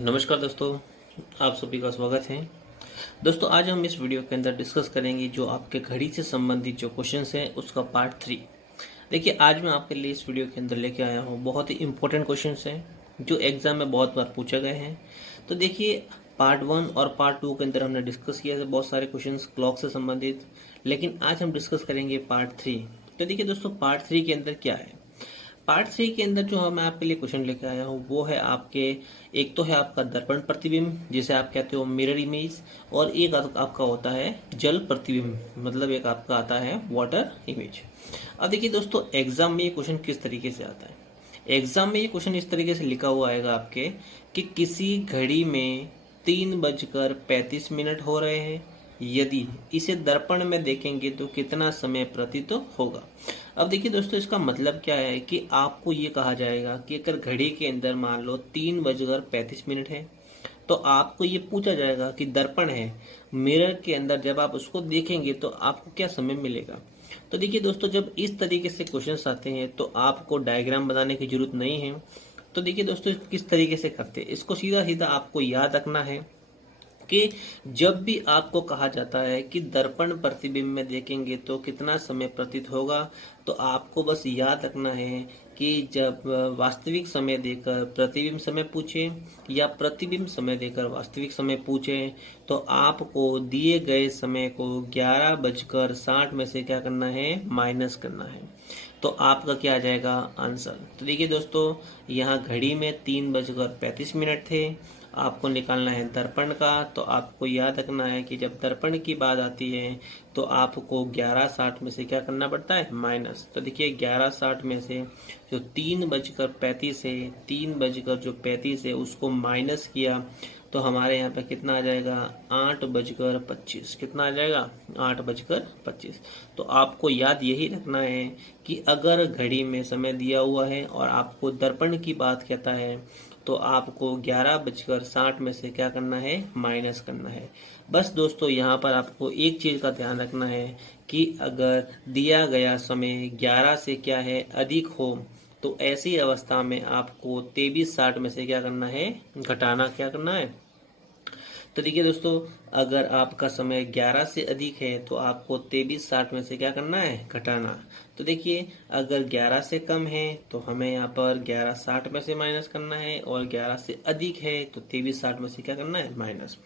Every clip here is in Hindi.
नमस्कार दोस्तों, आप सभी का स्वागत है। दोस्तों आज हम इस वीडियो के अंदर डिस्कस करेंगे जो आपके घड़ी से संबंधित जो क्वेश्चंस हैं उसका पार्ट 3। देखिए आज मैं आपके लिए इस वीडियो के अंदर लेके आया हूँ बहुत ही इंपॉर्टेंट क्वेश्चंस हैं जो एग्जाम में बहुत बार पूछे गए हैं। तो देखिए पार्ट 1 और पार्ट 2 के अंदर हमने डिस्कस किया है बहुत सारे क्वेश्चंस क्लॉक से संबंधित, लेकिन आज हम डिस्कस करेंगे पार्ट 3। तो देखिए दोस्तों पार्ट 3 के अंदर क्या है। पार्ट 3 के अंदर जो मैं आपके लिए क्वेश्चन लेकर आया हूँ वो है आपके, एक तो है आपका दर्पण प्रतिबिंब जिसे आप कहते हो मिरर इमेज, और एक आपका होता है जल प्रतिबिंब, मतलब एक आपका आता है वाटर इमेज। अब देखिए दोस्तों एग्जाम में ये क्वेश्चन किस तरीके से आता है। एग्जाम में ये क्वेश्चन इस तरीके से लिखा हुआ आएगा आपके कि किसी घड़ी में 3:35 हो रहे हैं, यदि इसे दर्पण में देखेंगे तो कितना समय प्रतीत होगा। अब देखिए दोस्तों इसका मतलब क्या है कि आपको ये कहा जाएगा कि अगर घड़ी के अंदर मान लो 3:35 है तो आपको ये पूछा जाएगा कि दर्पण है, मिरर के अंदर जब आप उसको देखेंगे तो आपको क्या समय मिलेगा। तो देखिए दोस्तों जब इस तरीके से क्वेश्चंस आते हैं तो आपको डायग्राम बनाने की जरूरत नहीं है। तो देखिए दोस्तों किस तरीके से करते हैं, इसको सीधा सीधा आपको याद रखना है कि जब भी आपको कहा जाता है कि दर्पण प्रतिबिंब में देखेंगे तो कितना समय प्रतीत होगा, तो आपको बस याद रखना है कि जब वास्तविक समय देकर प्रतिबिंब समय पूछे या प्रतिबिंब समय देकर वास्तविक समय पूछे तो आपको दिए गए समय को 11:60 में से क्या करना है, माइनस करना है। तो आपका क्या आ जाएगा आंसर। तो देखिए दोस्तों यहाँ घड़ी में 3:35 थे, आपको निकालना है दर्पण का। तो आपको याद रखना है कि जब दर्पण की बात आती है तो आपको 11:60 में से क्या करना पड़ता है, माइनस। तो देखिए 11:60 में से जो 3:35 है, 3:35 है उसको माइनस किया तो हमारे यहाँ पे कितना आ जाएगा, 8:25। कितना आ जाएगा, 8:25। तो आपको याद यही रखना है कि अगर घड़ी में समय दिया हुआ है और आपको दर्पण की बात कहता है तो आपको 11:60 में से क्या करना है, माइनस करना है। बस दोस्तों यहाँ पर आपको एक चीज का ध्यान रखना है कि अगर दिया गया समय 11 से क्या है अधिक हो तो ऐसी अवस्था में आपको 23:60 में से क्या करना है, घटाना क्या करना है। तो देखिए दोस्तों अगर आपका समय 11 से अधिक है तो आपको 23:60 में से क्या करना है, घटाना। तो देखिए अगर 11 से कम है तो हमें यहाँ पर 11:60 में से माइनस करना है, और 11 से अधिक है तो 23:60 में से क्या करना है, माइनस।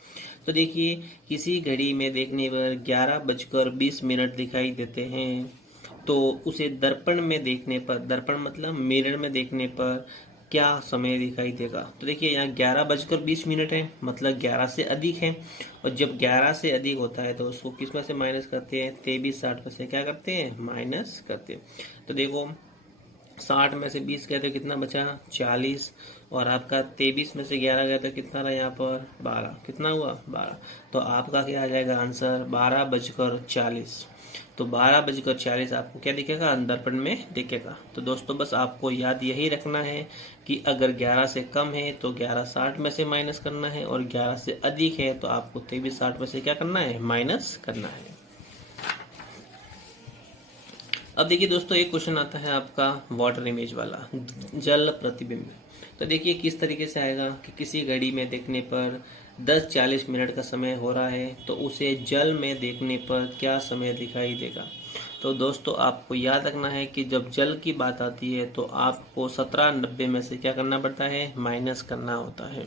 तो देखिए किसी घड़ी में देखने पर 11:20 दिखाई देते हैं तो उसे दर्पण में देखने पर, दर्पण मतलब मिरर में देखने पर क्या समय दिखाई देगा। तो देखिए यहाँ 11:20 है, मतलब 11 से अधिक है, और जब 11 से अधिक होता है तो उसको किस में से माइनस करते हैं, 23:60 में से क्या करते हैं, माइनस करते हैं। तो देखो 60 में से 20 गए तो कितना बचा, 40, और आपका 23 में से 11 गया तो कितना रहा यहाँ पर, 12। कितना हुआ, 12। तो आपका क्या आ जाएगा आंसर, 12:40। तो 12:40 आपको क्या दिखेगा, दर्पण में दिखेगा। तो दोस्तों बस आपको याद यही रखना है कि अगर 11 से कम है तो 11:60 में से माइनस करना है, और 11 से अधिक है तो आपको 23:60 में से क्या करना है, माइनस करना है। अब देखिए दोस्तों एक क्वेश्चन आता है आपका वाटर इमेज वाला, जल प्रतिबिंब। तो देखिए किस तरीके से आएगा कि किसी घड़ी में देखने पर 10:40 का समय हो रहा है तो उसे जल में देखने पर क्या समय दिखाई देगा। तो दोस्तों आपको याद रखना है कि जब जल की बात आती है तो आपको 17:90 में से क्या करना पड़ता है, माइनस करना होता है।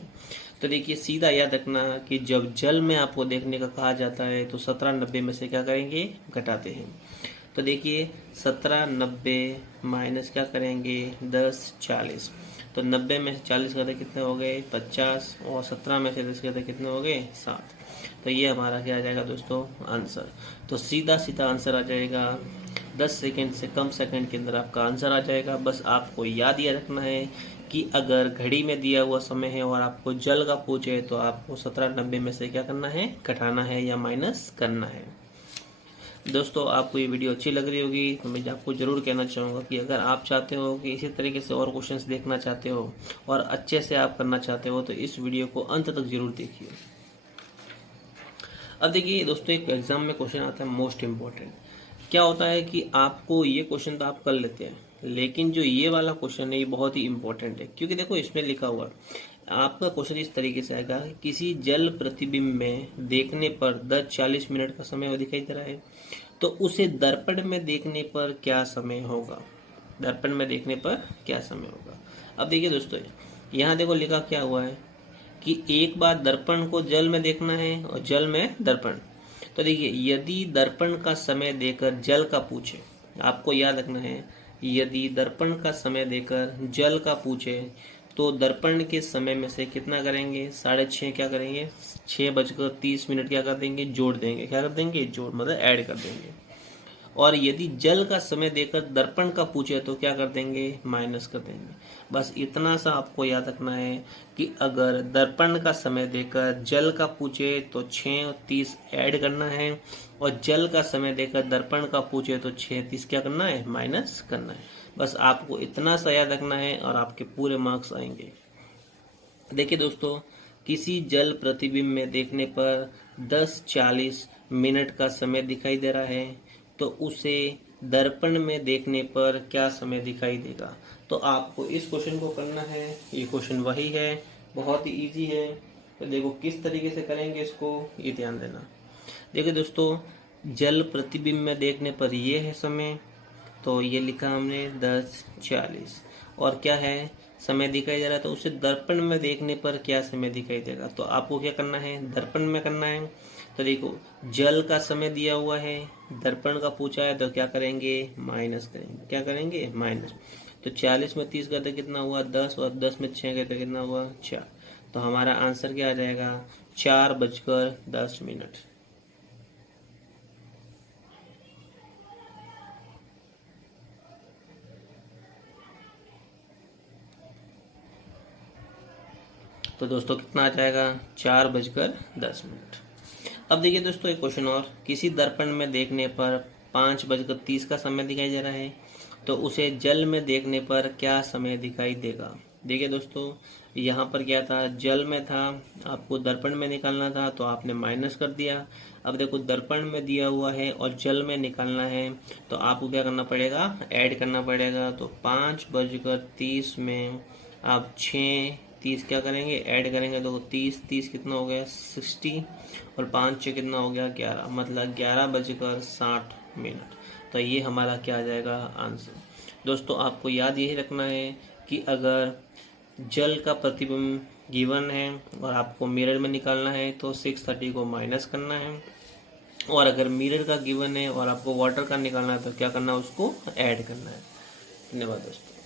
तो देखिए सीधा याद रखना कि जब जल में आपको देखने का कहा जाता है तो 17:90 में से क्या करेंगे, घटाते हैं। तो देखिए 17:90 माइनस क्या करेंगे, 10:40। तो 90 में से 40 गए कितने हो गए, 50, और 17 में से 10 गए कितने हो गए, 7। तो ये हमारा क्या आ जाएगा दोस्तों, आंसर। तो सीधा सीधा आंसर आ जाएगा 10 सेकंड से कम सेकंड के अंदर आपका आंसर आ जाएगा। बस आपको याद ये रखना है कि अगर घड़ी में दिया हुआ समय है और आपको जल का पूछे तो आपको 17:90 में से क्या करना है, घटाना है या माइनस करना है। दोस्तों आपको ये वीडियो अच्छी लग रही होगी तो मैं आपको जरूर कहना चाहूँगा कि अगर आप चाहते हो कि इसी तरीके से और क्वेश्चंस देखना चाहते हो और अच्छे से आप करना चाहते हो तो इस वीडियो को अंत तक जरूर देखिए। अब देखिए दोस्तों एक एग्जाम में क्वेश्चन आता है मोस्ट इम्पोर्टेंट। क्या होता है कि आपको ये क्वेश्चन तो आप कर लेते हैं, लेकिन जो ये वाला क्वेश्चन है ये बहुत ही इंपॉर्टेंट है, क्योंकि देखो इसमें लिखा हुआ है आपका क्वेश्चन इस तरीके से आएगा, किसी जल प्रतिबिंब में देखने पर 10-40 मिनट का समय वो दिखाई दे रहा है, तो उसे दर्पण में देखने पर क्या समय होगा। दर्पण में देखने पर क्या समय होगा। अब देखिए दोस्तों, यहाँ देखो लिखा क्या हुआ है कि एक बार दर्पण को जल में देखना है और जल में दर्पण। तो देखिए, यदि दर्पण का समय देकर जल का पूछे, आपको याद रखना है, यदि दर्पण का समय देकर जल का पूछे तो दर्पण के समय में से कितना करेंगे, 6:30 क्या करेंगे, 6:30 क्या कर देंगे, जोड़ देंगे। क्या कर देंगे, जोड़ मतलब ऐड कर देंगे। और यदि जल का समय देकर दर्पण का पूछे तो क्या कर देंगे, माइनस कर देंगे। बस इतना सा आपको याद रखना है कि अगर दर्पण का समय देकर जल का पूछे तो 6 और 30 ऐड करना है, और जल का समय देकर दर्पण का पूछे तो 6-30 क्या करना है, माइनस करना है। बस आपको इतना सा याद रखना है और आपके पूरे मार्क्स आएंगे। देखिए दोस्तों, किसी जल प्रतिबिंब में देखने पर 10-40 मिनट का समय दिखाई दे रहा है, तो उसे दर्पण में देखने पर क्या समय दिखाई देगा। तो आपको इस क्वेश्चन को करना है, ये क्वेश्चन वही है, बहुत ही इजी है। तो देखो किस तरीके से करेंगे इसको, ये ध्यान देना। देखिए दोस्तों, जल प्रतिबिंब में देखने पर ये है समय, तो ये लिखा हमने 10:40, और क्या है, समय दिखाई दे रहा है, तो उसे दर्पण में देखने पर क्या समय दिखाई देगा। तो आपको क्या करना है, दर्पण में करना है। तो देखो, जल का समय दिया हुआ है, दर्पण का पूछा है, तो क्या करेंगे, माइनस करेंगे। क्या करेंगे, माइनस। तो 40 में 30 करते कितना हुआ, 10, और 10 में 6 करते कितना हुआ, 4। तो हमारा आंसर क्या आ जाएगा, 4:10। तो दोस्तों कितना आ जाएगा, 4:10। अब देखिए दोस्तों, एक क्वेश्चन और, किसी दर्पण में देखने पर 5:30 का समय दिखाई दे रहा है, तो उसे जल में देखने पर क्या समय दिखाई देगा। देखिए दोस्तों, यहाँ पर क्या था, जल में था, आपको दर्पण में निकालना था, तो आपने माइनस कर दिया। अब देखो, दर्पण में दिया हुआ है और जल में निकालना है, तो आपको क्या करना पड़ेगा, ऐड करना पड़ेगा। तो 5:30 में आप 6:30 क्या करेंगे, ऐड करेंगे, तो 30 कितना हो गया, 60, और 5 कितना हो गया, 11, मतलब 11:60। तो ये हमारा क्या आ जाएगा, आंसर। दोस्तों आपको याद यही रखना है कि अगर जल का प्रतिबिंब गिवन है और आपको मिरर में निकालना है तो 6:30 को माइनस करना है, और अगर मिरर का गिवन है और आपको वाटर का निकालना है तो क्या करना है, उसको ऐड करना है। धन्यवाद दोस्तों।